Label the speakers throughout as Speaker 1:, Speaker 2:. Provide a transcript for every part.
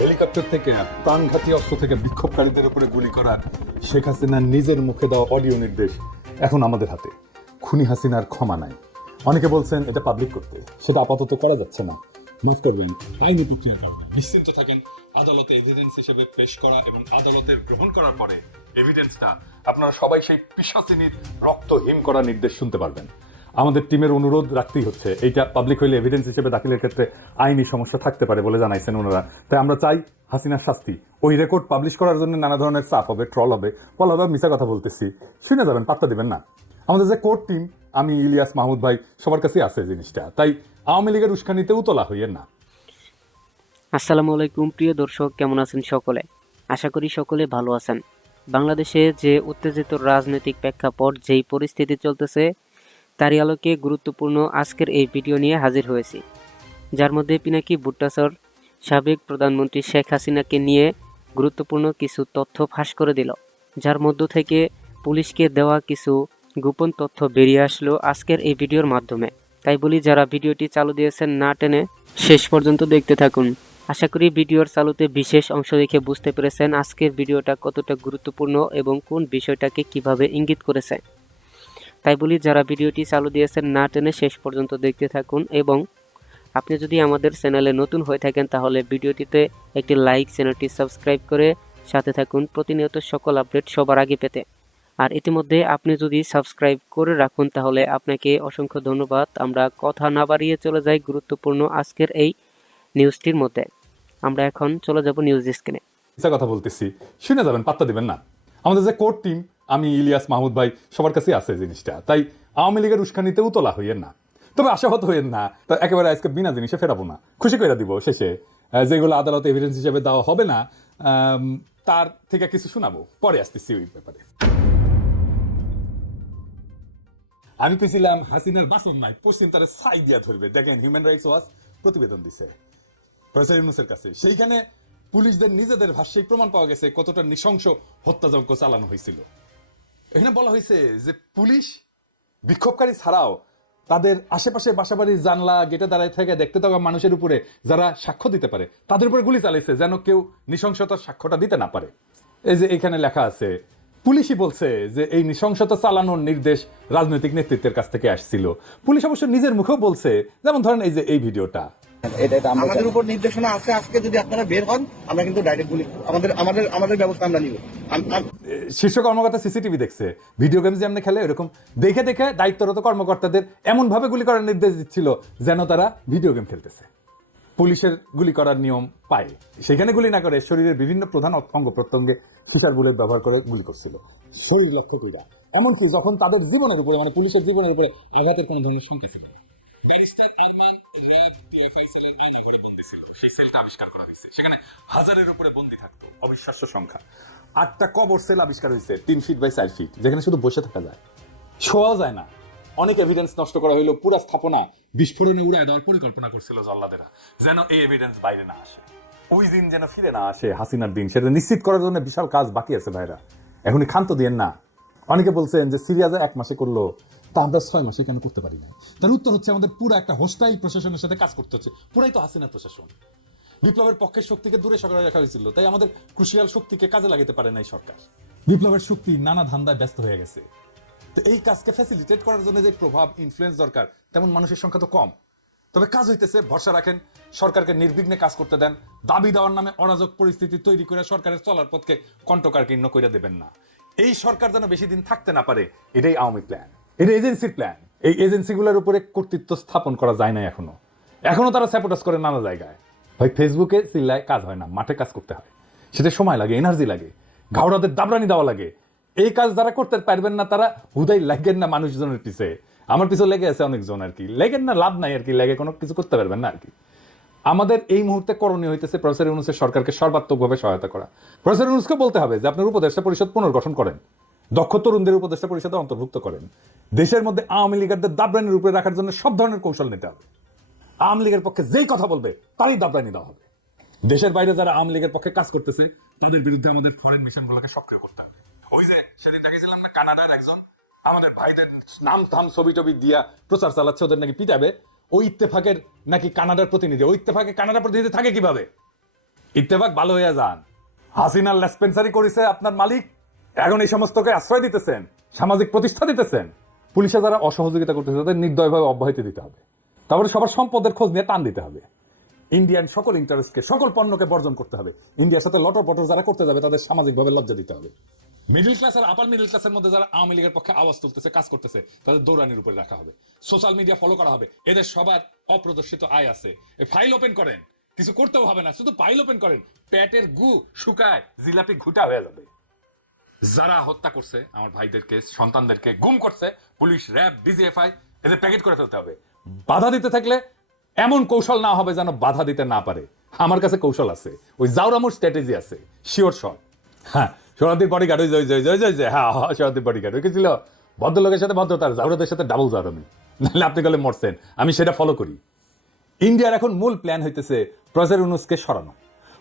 Speaker 1: Helicopter থেকে প্রাণঘাতী অস্ত্র থেকে বিক্ষোভকারীদের উপরে গুলি করার শেখ হাসিনার নিজের মুখে দেওয়া অডিও নির্দেশ এখন আমাদের হাতে। খুনি হাসিনার ক্ষমা নাই। অনেকে বলছেন এটা পাবলিক করতে। সেটা আপাতত করা যাচ্ছে না। মাফ করবেন, আইনি প্রক্রিয়ার কারণে। নিশ্চিন্ত থাকেন, আদালতে এভিডেন্স হিসেবে পেশ করা এবং আদালতের গ্রহণ করার পরে এভিডেন্সটা আপনারা সবাই সেই পিসাচিনীর রক্ত হিম করা নির্দেশ শুনতে পারবেন। আমাদের টিমের অনুরোধ রাখতেই হচ্ছে। এইটা পাবলিক হইলে এভিডেন্স হিসেবে দাখিলের ক্ষেত্রে আইনি সমস্যা থাকতে পারে বলে জানাইছেন ওনারা। তাই আমরা চাই হাসিনার শাস্তি। ওই রেকর্ড পাবলিশ করার জন্য নানা ধরনের চাপ হবে ট্রল হবে বলা হবে মিশা কথা বলতেছি। শুনে যাবেন, পাত্তা দিবেন না। আমাদের যে কোর্ট টিম আমি, ইলিয়াস, মাহমুদ ভাই, সবার কাছেই আছে জিনিসটা। তাই আওয়ামী লীগের উস্কানিতেও তোলা হইয়ের না।
Speaker 2: আসসালামু আলাইকুম, প্রিয় দর্শক, কেমন আছেন সকলে? আশা করি সকলে ভালো আছেন। বাংলাদেশে যে উত্তেজিত রাজনৈতিক প্রেক্ষাপট, যেই পরিস্থিতি চলতেছে তারই আলোকে গুরুত্বপূর্ণ আজকের এই ভিডিও নিয়ে হাজির হয়েছি। যার মধ্যে পিনাকি ভুট্টাচর সাবেক প্রধানমন্ত্রী শেখ হাসিনাকে নিয়ে গুরুত্বপূর্ণ কিছু তথ্য ফাঁস করে দিল। যার মধ্য থেকে পুলিশকে দেওয়া কিছু গোপন তথ্য বেরিয়ে আসলো আজকের এই ভিডিওর মাধ্যমে। তাই বলি, যারা ভিডিওটি চালু দিয়েছেন না টেনে শেষ পর্যন্ত দেখতে থাকুন। আশা করি ভিডিওর চালুতে বিশেষ অংশ দেখে বুঝতে পেরেছেন আজকের ভিডিওটা কতটা গুরুত্বপূর্ণ এবং কোন বিষয়টাকে কীভাবে ইঙ্গিত করেছে। তাই বলি, যারা ভিডিওটি চালু দিয়েছেন না টেনে শেষ পর্যন্ত দেখতে থাকুন এবং আপনি যদি আমাদের চ্যানেলে নতুন হয়ে থাকেন, তাহলে ভিডিওটিতে একটি লাইক, চ্যানেলটি সাবস্ক্রাইব করে সাথে থাকুন প্রতিনিয়ত সকল আপডেট সবার আগে পেতে। আর ইতিমধ্যে আপনি যদি সাবস্ক্রাইব করে রাখুন, তাহলে আপনাকে অসংখ্য ধন্যবাদ। আমরা কথা না বাড়িয়ে চলে যাই গুরুত্বপূর্ণ আজকের এই নিউজটির মধ্যে। আমরা এখন চলে যাব নিউজ স্ক্রিনে
Speaker 1: কথা বলতেছি। শুনে যাবেন, পাত্তা দিবেন না। আমাদের যে কোর্ট টিম আমি ইলিয়াস মাহমুদ ভাই সবার কাছেই আছে জিনিসটা। তাই আওয়ামী লীগের উস্কানিতেও তোলা হইয়ের না। তবে আশাহত হইয়ের না। তো একেবারে আজকে বিনা জিনিসে ফেরাবো না। খুশি করে দিব শেষে। যেগুলো আদালতে এভিডেন্স হিসেবে দেওয়া হবে না তার থেকে কিছু শোনাবো। পরে আসতেছি ওই ব্যাপারে। আমি কইছিলাম, হাসিনার বাসন নাই, পশ্চিম তারে সাই দিয়া ধরবে। দেখেন হিউম্যান রাইটস ওয়াচ প্রতিবেদন দিছে। প্রফেসর ইউনুসের কাছে। সেইখানে পুলিশদের নিজেদের ভাষ্যেই প্রমাণ পাওয়া গেছে কতটা নৃশংস হত্যাযজ্ঞ চালানো হয়েছিল এখানে বলা হয়েছে যে পুলিশ বিক্ষোভকারী ছাড়াও তাদের আশেপাশে বাসাবাড়ির জানলা গেটে দাঁড়ায় থেকে দেখতে থাকা মানুষের উপরে যারা সাক্ষ্য দিতে পারে, তাদের উপরে গুলি চালাইছে যেন কেউ নৃশংসতার সাক্ষ্যটা দিতে না পারে। এই যে এখানে লেখা আছে, পুলিশই বলছে যে এই নৃশংসতা চালানোর নির্দেশ রাজনৈতিক নেতৃত্বের কাছ থেকে আসছিল। পুলিশ অবশ্য নিজের মুখেও বলছে, যেমন ধরেন এই যে এই ভিডিওটা।
Speaker 3: আমাদের উপর নির্দেশনা আছে আজকে যদি আপনারা বের হন আমরা কিন্তু ডাইরেক্ট গুলি আমাদের আমাদের আমাদের ব্যবস্থা আমরা নিব।
Speaker 1: শীর্ষ কর্মকর্তা সিসিটিভি দেখছে ভিডিও গেমস যেমন খেলে এরকম। দেখে দেখে দায়িত্বরত কর্মকর্তাদের এমন ভাবে গুলি করার নির্দেশ দিচ্ছিল যেন তারা ভিডিও গেম খেলতেছে। পুলিশের গুলি করার নিয়ম পায়। সেখানে গুলি না করে শরীরের বিভিন্ন প্রধান অঙ্গ প্রত্যঙ্গে সিসার বুলেট ব্যবহার করে গুলি করছিল। শরীর লক্ষ্য কইরা। এমনকি যখন তাদের জীবনের উপরে মানে পুলিশের জীবনের উপরে আঘাতের কোনো ধরনের শঙ্কা ছিল না। ব্যারিস্টার আরমান র্যাব টিএফআই সেলের আয়না ঘরে বন্দি ছিল। সেই সেলটা আবিষ্কার করা হয়েছে। সেখানে হাজারের উপরে বন্দি থাকতো। অবিশ্বাস্য সংখ্যা। আটটা কবর সেল আবিষ্কার হয়েছে, তিন ফিট বাই চার ফিট যেখানে শুধু বসে থাকা যায়। শোয়াও যায় না। অনেক এভিডেন্স নষ্ট করা হইল পুরা স্থাপনা বিস্ফোরণে উড়ায় দেওয়ার পরিকল্পনা করছিল জল্লাদেরা, যেন এই এভিডেন্স বাইরে না আসে। ওই দিন যেন ফিরে না আসে হাসিনার দিন, সেটা নিশ্চিত করার জন্য বিশাল কাজ বাকি আছে ভাইরা। এখনই ক্ষান্ত দিয়েন না। অনেকে বলছেন যে সিরিয়াজে এক মাসে করল তা আমরা ছয় মাসে কেন করতে পারি নাই? তার উত্তর হচ্ছে আমাদের পুরো একটা হোস্টাইল প্রশাসনের সাথে কাজ করতে হচ্ছে। পুরাই তো হাসিনা প্রশাসন। বিপ্লবের পক্ষের শক্তিকে দূরে সরকারে রাখা হয়েছিল, তাই আমাদের ক্রুশিয়াল শক্তিকে কাজে লাগাতে পারে নাই সরকার। বিপ্লবের শক্তি নানা ধান্দায় ব্যস্ত হয়ে গেছে। তো এই কাজকে ফ্যাসিলিটেট করার জন্য যে প্রভাব ইনফ্লুয়েন্স দরকার, তেমন মানুষের সংখ্যা তো কম। তবে কাজ হইতেছে, ভরসা রাখেন, সরকারকে নির্বিঘ্নে কাজ করতে দেন, দাবি দেওয়ার নামে অরাজক পরিস্থিতি তৈরি করে সরকারের চলার পথকে কণ্ঠকারকীর্ণ করে দেবেন না। এই সরকার যেন বেশি দিন থাকতে না পারে, এটাই আওয়ামী প্ল্যান এটা এজেন্সির প্ল্যান এই এজেন্সিগুলোর উপরে কর্তৃত্ব স্থাপন করা যায় না এখনও। এখনও তারা স্যাপোটাস করে নানা জায়গায়। ভাই ফেসবুকে চিল্লায় কাজ হয় না, মাঠে কাজ করতে হয়। সেটা সময় লাগে এনার্জি লাগে, ঘাওড়াদের দাবরানি দেওয়া লাগে। এই কাজ যারা করতে পারবেন না, তারা হুদাই লাগেন না মানুষজনের পিছে। আমার পিছনে লেগে আছে অনেকজন আর কি। লেগেন না, লাভ নাই আর কি, লেগে কোনো কিছু করতে পারবেন না আর কি। আমাদের এই মুহূর্তে করণীয় হইতেছে প্রফেসর ইউনুসের সরকারকে সর্বাত্মকভাবে সহায়তা করা। প্রফেসর ইউনুসকে বলতে হবে যে, আপনার উপদেষ্টা পরিষদ পুনর্গঠন করেন। দক্ষ তরুণদের উপদেষ্টা পরিষদে অন্তর্ভুক্ত করেন। দেশের মধ্যে আওয়ামী লীগারদের দাবরানির উপরে রাখার জন্য সব ধরনের কৌশল নিতে হবে। আওয়ামী লীগের পক্ষে যেই কথা বলবে, তারই দাবরানি দেওয়া হবে। দেশের বাইরে যারা আওয়ামী লীগের পক্ষে কাজ করতেছে, তাদের বিরুদ্ধে আমাদের ফরেন মিশনগুলোকে সক্রিয় করতে হবে। ওই যে সেদিন দেখেছিলাম না, কানাডার একজন, আমাদের ভাইদের নাম থাম ছবি টবি দিয়া প্রচার চালাচ্ছে, ওদের নাকি পিটাবে। ওই ইত্তেফাকের নাকি কানাডার প্রতিনিধি, ওই ইত্তেফাকে কানাডার প্রতিনিধি থাকে কীভাবে? ইত্তেফাক ভালো হইয়া যান। হাসিনার লেসপেন্সারি করেছে আপনার মালিক। এখন এই সমস্তকে আশ্রয় দিতেছেন, সামাজিক প্রতিষ্ঠা দিতেছেন, পুলিশে যারা অসহযোগিতা করতেছে তাদের নির্দয়ভাবে অব্যাহতি দিতে হবে। তারপরে সবার সম্পদের খোঁজ নিয়ে টান দিতে হবে। ইন্ডিয়ান সকল ইন্টারেস্টকে সকল পণ্যকে বর্জন করতে হবে। ইন্ডিয়ার সাথে লটর পটর যারা করতে যাবে তাদের সামাজিকভাবে লজ্জা দিতে হবে। মিডল ক্লাস আর আপার মিডল ক্লাসের মধ্যে যারা আওয়ামী লীগের পক্ষে আওয়াজ তুলতেছে, কাজ করতেছে, তাদের দৌড়ানির উপরে রাখা হবে। সোশ্যাল মিডিয়া ফলো করা হবে। এদের সবার অপ্রদর্শিত আয় আছে। ফাইল ওপেন করেন। কিছু করতেও হবে না, শুধু ফাইল ওপেন করেন। প্যাটের গু শুকায়, জিলাপি ঘুটা হয়ে যাবে। যারা হত্যা করছে আমার ভাইদেরকে সন্তানদেরকে গুম করছে পুলিশ র্যাব ডিজিএফআই এদের প্যাকেট করে ফেলতে হবে। বাধা দিতে থাকলে এমন কৌশল না হবে যেন বাধা দিতে না পারে। আমার কাছে কৌশল আছে। ওই জাউরামুর স্ট্র্যাটেজি আছে। শিওর শট হ্যাঁ সরাদির বডিগার্ড ওই জয় জয় জয় ওই যে, ওই যে হ্যাঁ হ্যাঁ সরাদির বডিগার্ড ওই কি ছিল? ভদ্রলোকের সাথে ভদ্রতার জাউরাদের সাথে ডাবল জাউরামি নাহলে আপনি গেলে মরছেন। আমি সেটা ফলো করি। ইন্ডিয়ার এখন মূল প্ল্যান হইতেছে ইউনুসকে সরানো।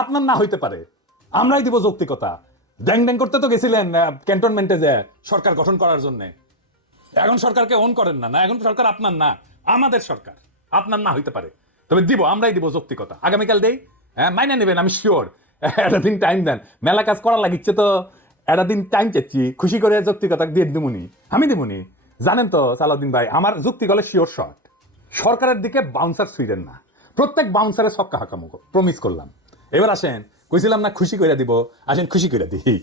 Speaker 1: আপনার না হইতে পারে। আমরাই দিব যৌক্তিকতা। ড্যাং ড্যাং করতে তো গেছিলেন ক্যান্টনমেন্টে যে সরকার গঠন করার জন্য। এখন সরকারকে অন করেন না না, এখন সরকার আপনার না, আমাদের সরকার। আপনার না হইতে পারে। তবে দিব, আমরাই দিব যৌক্তিকতা। আগামীকাল দেই হ্যাঁ মাইনা নেবেন, আমি শিওর একটা দিন টাইম দেন। মেলা কাজ করা লাগিচ্ছে তো। একটা দিন টাইম চাচ্ছি খুশি করে যৌক্তিকতা দিয়ে দিমুনি। আমি দিমুনি। জানেন তো, সালাউদ্দিন ভাই, আমার যুক্তি গলে শিওর শর্ট সরকারের দিকে বাউন্সার সুইডেন না। প্রত্যেক বাউন্সারে সক্কা হাকামুক প্রমিস করলাম। এবার আসেন, কইছিলাম না খুশি করে দিব, আসেন খুশি করে দিই।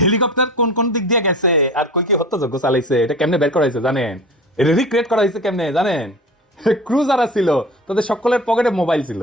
Speaker 1: হেলিকপ্টার কোন কোন দিক দিয়ে গেছে, আর কই কি হত্যাযজ্ঞ চালাইছে, এটা কেমনে বের করা হয়েছে জানেন? এটা রিক্রিয়েট করা হয়েছে কেমনে জানেন? ক্রুজারা ছিল তাদের সকলের পকেটে মোবাইল ছিল।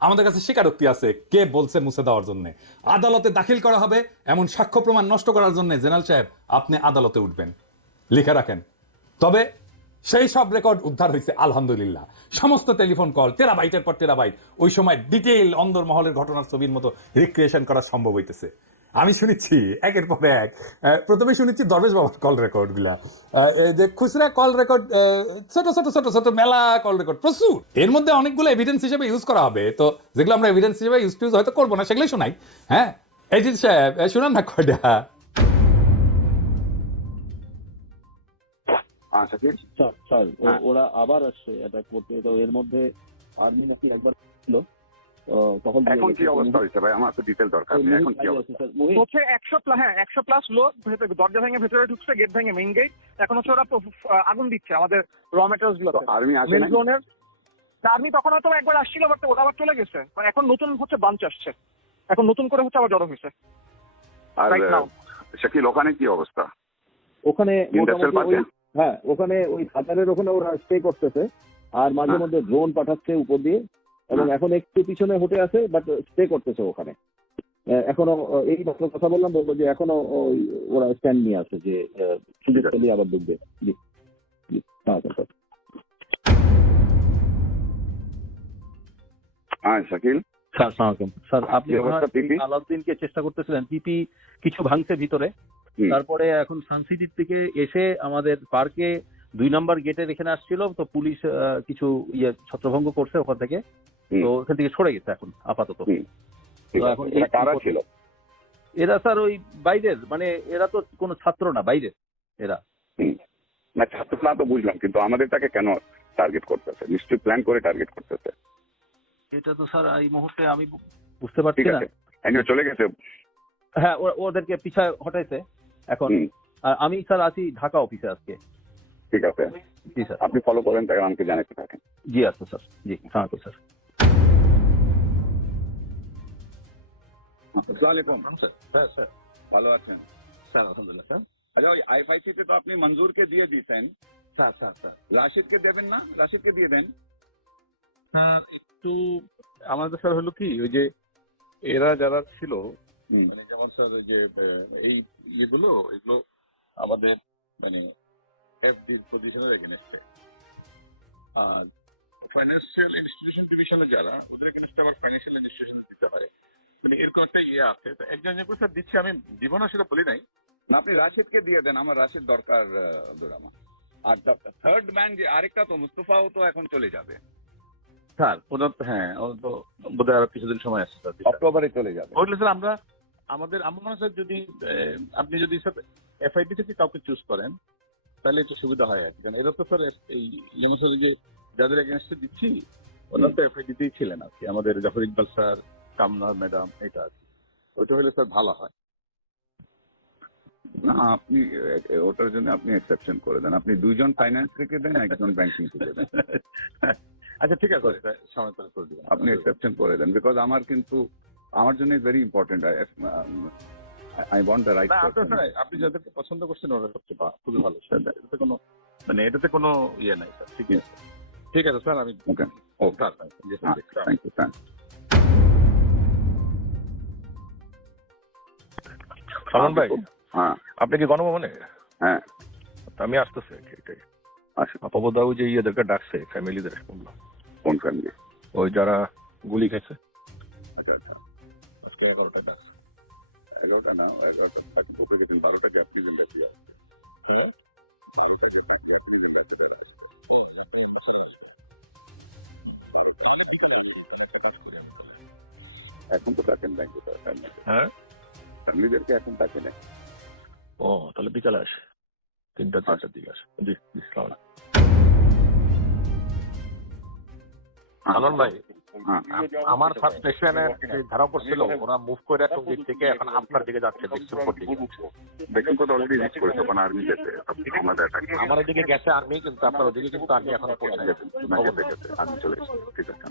Speaker 1: আমাদের কাছে স্বীকারোক্তি আছে, কে বলছে মুছে দেওয়ার জন্য। আদালতে দাখিল করা হবে এমন সাক্ষ্য প্রমাণ নষ্ট করার জন্য, জেনারেল সাহেব, আপনি আদালতে উঠবেন। লিখে রাখেন। তবে সেই সব রেকর্ড উদ্ধার হয়েছে, আলহামদুলিল্লাহ। সমস্ত টেলিফোন কল, টেরাবাইটের পর টেরাবাইট, ওই সময় ডিটেইল অন্দর মহলের ঘটনার ছবির মতো রিক্রিয়েশন করা সম্ভব হইতেছে। আমি শুনেছি একের পর এক। প্রথমে শুনেছি দরবেশ বাবার কল রেকর্ডগুলা। এই যে খুচরা কল রেকর্ড ছোট ছোট ছোট ছোট মেলা কল রেকর্ড প্রচুর। এর মধ্যে অনেকগুলো এভিডেন্স হিসেবে ইউজ করা হবে। তো যেগুলো আমরা এভিডেন্স হিসেবে ইউজ টিউজ হয়তো করব না সেগুলোই শোনাই। হ্যাঁ? এজিৎ সাহেব শুনান না কয়টা।
Speaker 4: হ্যাঁ হ্যাঁ।
Speaker 5: ওরা আবার আসছে এটা করতে। তো এর মধ্যে আর্মি নাকি একবার ছিল। তখন
Speaker 4: এখন কি অবস্থা হয়েছে ভাই? আমার তো ডিটেল দরকার নেই এখন কি অবস্থা?
Speaker 6: হচ্ছে একশো প্লাস হ্যাঁ একশো প্লাস লোক দরজা ভেঙে ভেতরে ঢুকছে গেট ভেঙে মেইন গেট এখন হচ্ছে ওরা আগুন দিচ্ছে আমাদের র মেটেরিয়ালস
Speaker 4: তো
Speaker 6: গুলোতে।
Speaker 4: আর্মি আসে
Speaker 6: জোনের আর্মি তখন হয়তো একবার আসছিল বাট ওরা আবার চলে গেছে। মানে এখন নতুন হচ্ছে বাঞ্চ আসছে। এখন নতুন করে হচ্ছে আবার জড়ো হয়েছে।
Speaker 4: আর. শাকিল ওখানে কি অবস্থা?
Speaker 5: ওখানে হ্যাঁ ওখানে ওই খাতারের ওখানে ওরা স্টে করতেছে। আর মাঝে
Speaker 4: হ্যাঁ।
Speaker 5: মধ্যে ড্রোন পাঠাচ্ছে উপর দিয়ে। এবং
Speaker 4: হ্যাঁ।
Speaker 5: এখন একটু পিছনে হটে আছে বাট স্টে করতেছে ওখানে। এখনও এই মাত্র কথা বললাম বলব যে এখনও ওই ওরা স্ট্যান্ড নিয়ে আছে যে আবার জি জি হ্যাঁ স্যার
Speaker 4: হ্যাঁ শাকিল?
Speaker 7: স্যার সালামালাইকুম স্যার আপনি? আলাউদ্দিনকে চেষ্টা করতেছিলেন পিপি কিছু ভাঙছে ভিতরে। তারপরে এখন সানসিটির থেকে এসে আমাদের পার্কে দুই নাম্বার গেটের এখানে আসছিল তো পুলিশ আহ, কিছু ইয়ে ছত্রভঙ্গ করছে ওখান থেকে। তো ওখান থেকে সরে গেছে এখন আপাতত। এখন
Speaker 4: কারা ছিল?
Speaker 7: এরা স্যার ওই বাইরের মানে এরা তো কোনো ছাত্র না বাইরের এরা।
Speaker 4: না ছাত্র প্ল্যান তো বুঝলাম কিন্তু আমাদেরটাকে কেন টার্গেট করতেছে? নিশ্চয়ই প্ল্যান করে টার্গেট করতেছে।
Speaker 7: এটা তো স্যার এই মুহূর্তে আমি বুঝতে পারছি না।
Speaker 4: চলে গেছে।
Speaker 7: হ্যাঁ ওদেরকে পিছায় হটাইছে এখন। আর আমি স্যার আছি ঢাকা অফিসে আজকে।
Speaker 4: ঠিক আছে।
Speaker 7: জি স্যার।
Speaker 4: আপনি ফলো করেন তাকে আমাকে জানাতে থাকেন।
Speaker 7: জি আচ্ছা স্যার। জি হ্যাঁ স্যার।
Speaker 4: আসসালামু আলাইকুম।
Speaker 7: স্যার। Sir sir.
Speaker 4: ভালো আছেন?
Speaker 7: স্যার আলহামদুলিল্লাহ স্যার।
Speaker 4: আচ্ছা ওই আইএফআইসি তে তো আপনি মঞ্জুরকে দিয়ে দিয়েছেন।
Speaker 7: Sir sir sir.
Speaker 4: রাশিদকে দেবেন না? রাশিদকে দিয়ে দেন।
Speaker 8: স্যার একটু আমাদের স্যার হলো কি ওই যে এরা যারা ছিল মানে যেমন স্যার যে এই ইয়েগুলো এগুলো আমাদের মানে এফডির পজিশনের এগেনস্টে আর ফাইন্যান্সিয়াল ইনস্টিটিউশন ডিভিশনে যারা ওদের এগেনস্টে আবার ফাইন্যান্সিয়াল ইনস্টিটিউশন দিতে হয়। মানে এরকম একটা ইয়ে আছে। তো একজন একজন করে দিচ্ছি আমি দিব না সেটা বলি নাই।
Speaker 4: না আপনি রাশিদকে দিয়ে দেন আমার রাশিদ দরকার আব্দুর রহমান। আর থার্ড ম্যান যে আরেকটা তো মুস্তফাও তো এখন চলে যাবে।
Speaker 7: স্যার
Speaker 8: ওনার হ্যাঁ তো বোধহয় আরও কিছুদিন সময় আছে স্যার
Speaker 4: অক্টোবরে চলে যাবে।
Speaker 8: ওইগুলো স্যার আমরা আমাদের আমার মনে হয় স্যার যদি আপনি যদি স্যার এফআইডি থেকে কাউকে চুজ করেন তাহলে একটু সুবিধা হয় আর কি। কারণ এরা তো স্যার এই যেমন স্যার যে যাদের এগেনস্টে দিচ্ছি ওনার তো এফআইডি তেই ছিলেন আর কি। আমাদের জাফর ইকবাল স্যার কামনার ম্যাডাম এটা আর কি। ওইটা হলে স্যার ভালো হয়।
Speaker 4: না আপনি ওটার জন্য আপনি এক্সেপশন করে দেন। আপনি দুইজন ফাইন্যান্স থেকে দেন একজন ব্যাংকিং থেকে দেন।
Speaker 8: আচ্ছা ঠিক আছে সময় করে দিবেন
Speaker 4: আপনি এক্সেপশন করে দেন বিকজ আমার কিন্তু আমার জন্য very important I want the right
Speaker 8: আপনি যাদেরকে পছন্দ করছেন ওরা সবচেয়ে খুবই ভালো স্যার এটাতে কোনো মানে এটাতে কোনো ইয়ে নাই স্যার ঠিক আছে। ঠিক আছে স্যার আমি
Speaker 4: okay okay
Speaker 8: sir.
Speaker 4: Thank you thank
Speaker 9: Salman ভাই
Speaker 4: হ্যাঁ।
Speaker 9: আপনি কি গণভবনে?
Speaker 4: হ্যাঁ।
Speaker 9: আমি আসতেছি এটাই
Speaker 4: আসুন।
Speaker 9: আপাবদাও যে ইয়েদেরকে ডাকছে ফ্যামিলিদের বলল
Speaker 4: কোন ফ্যামিলি?
Speaker 9: ওই যারা গুলি খেয়েছে।
Speaker 4: আচ্ছা আচ্ছা।
Speaker 9: আজকে এগারোটায় ডাকছে
Speaker 4: এগারোটা না এগারোটা থার্টি উপরে গেছেন। বারোটা জাপানিজ এম্বাসিডার আসবে।
Speaker 9: হ্যাঁ?
Speaker 4: বারোটা জাপানিজ এম্বাসিডার আসবে।
Speaker 9: ও জাপানি অ্যাম্বাসাডার আসবে।
Speaker 4: বারোটা।
Speaker 9: তাহলে বিকালে আসি তাহলে একটা কাজ করি আমি তাহলে।
Speaker 4: এখন তো থাকেন ব্যাংকে
Speaker 9: হ্যাঁ?
Speaker 4: ফ্যামিলিদেরকে এখন থাকে না
Speaker 9: ও তাহলে বিকালে আসি। তিনটা চারটার দিকে আসে। জি জি সালাম। সালমান ভাই
Speaker 4: হ্যাঁ
Speaker 9: আমার ফার্স্ট স্টেশনে যে ধারা পড়ছিল ওরা মুভ করে এখন দিক থেকে এখন আপনার দিকে যাচ্ছে বিক্সুপুর দিকে
Speaker 4: অলরেডি রিচ করেছে ওখানে আর্মি যেতে। আমাদের অ্যাটাক
Speaker 9: আমার ওদিকে গেছে আর্মি কিন্তু আপনার ওদিকে কিন্তু আর্মি এখনও পৌঁছায়
Speaker 4: দেখেছে আর্মি চলে এসেছে ঠিক আছে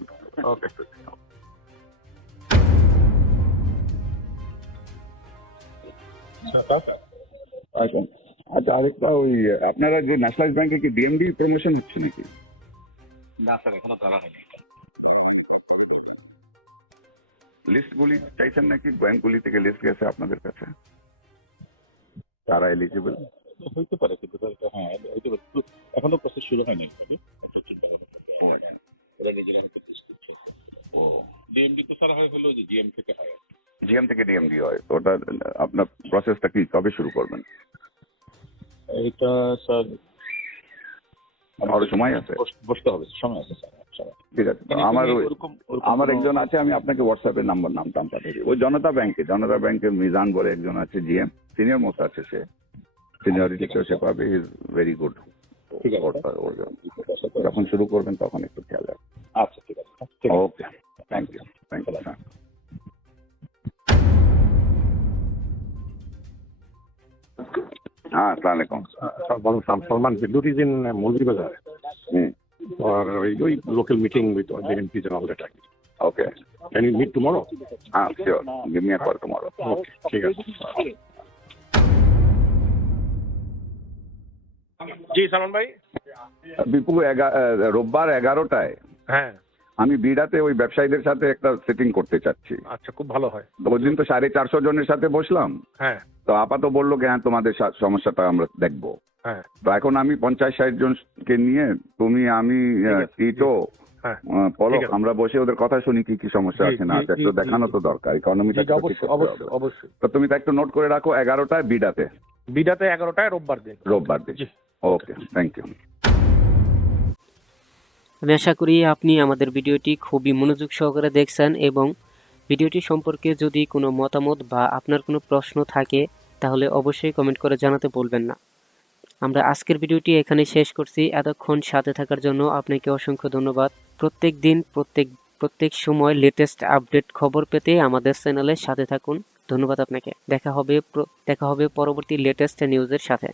Speaker 4: এখন আচ্ছা আরেকটা ওই আপনারা যে ন্যাশনালাইজ ব্যাংকে কি ডিএমডি প্রমোশন হচ্ছে নাকি?
Speaker 7: না স্যার এখনও ধরা হয়নি।
Speaker 4: ধরা হয়নি কব ধরবেন? লিস্টগুলি চাইছেন নাকি ব্যাংকগুলি থেকে লিস্ট গেছে আপনাদের কাছে? তারা এলিজিবল
Speaker 8: হইতে পারে কিন্তু হ্যাঁ হইতে পারে। এখনও প্রসেস শুরু হয় না এইভাবে এত চিন্তা ভাবনা
Speaker 4: ও আচ্ছা।
Speaker 8: ওরা নিজেরা হয়তো লিস্ট দিচ্ছে।
Speaker 4: ও।
Speaker 8: ডিএমডি তো স্যার হয় হলো যে জিএম থেকে হয়।
Speaker 4: জিএম থেকে ডিএমডি হয় তো ওটা আপনার প্রসেসটা কি কবে শুরু করবেন?
Speaker 8: এটা স্যার
Speaker 4: আরও সময় আছে?
Speaker 8: বসতে হবে সময় আছে স্যার
Speaker 4: ঠিক আছে আমার আমার একজন আছে আমি আপনাকে হোয়াটসঅ্যাপে নাম্বার নাম টাম দিই। ওই জনতা ব্যাংকে জনতা ব্যাংকের মিজান বলে একজন আছে জিএম। সিনিয়র মোস্ট আছে সে। সিনিয়রিটিতেও সে পাবে ইজ ভেরি গুড
Speaker 8: ঠিক আছে
Speaker 4: যখন শুরু করবেন তখন একটু খেয়াল রাখবেন।
Speaker 8: আচ্ছা ঠিক আছে
Speaker 4: ওকে
Speaker 10: এবং meeting with
Speaker 4: JMP general data okay can you meet
Speaker 10: okay ঠিক আছে।
Speaker 9: জি সালমান
Speaker 4: রোববার এগারোটায়।
Speaker 9: হ্যাঁ।
Speaker 4: আমি বিড়াতে ওই ব্যবসায়ীদের সাথে একটা সেটিং করতে চাচ্ছি।
Speaker 9: আচ্ছা খুব ভালো হয়।
Speaker 4: ওই দিন তো সাড়ে চারশো জনের সাথে বসলাম।
Speaker 9: হ্যাঁ।
Speaker 4: তো আপাতত বলল কি হ্যাঁ তোমাদের সমস্যাটা আমরা দেখব।
Speaker 9: হ্যাঁ।
Speaker 4: তো এখন আমি পঞ্চাশ ষাট জনকে নিয়ে তুমি আমি টিটো
Speaker 9: হ্যাঁ
Speaker 4: পলক আমরা বসে ওদের কথা শুনি কি কি সমস্যা আছে না আছে একটু দেখানো তো দরকার ইকোনমিটা
Speaker 9: অবশ্যই অবশ্যই অবশ্যই।
Speaker 4: তো তুমি তো একটু নোট করে রাখো এগারোটায় বিডাতে।
Speaker 9: বিডাতে এগারোটায় রোববার দিন।
Speaker 4: রোববার দিন। ওকে থ্যাংক ইউ
Speaker 2: আমি আশা করি আপনি আমাদের ভিডিওটি খুবই মনোযোগ সহকারে দেখছেন এবং ভিডিওটি সম্পর্কে যদি কোনো মতামত বা আপনার কোনো প্রশ্ন থাকে, তাহলে অবশ্যই কমেন্ট করে জানাতে বলবেন না। আমরা আজকের ভিডিওটি এখানে শেষ করছি। এতক্ষণ সাথে থাকার জন্য আপনাকে অসংখ্য ধন্যবাদ। প্রত্যেক দিন, প্রত্যেক প্রত্যেক সময় লেটেস্ট আপডেট খবর পেতে আমাদের চ্যানেলের সাথে থাকুন। ধন্যবাদ আপনাকে। দেখা হবে দেখা হবে পরবর্তী লেটেস্ট নিউজের সাথে।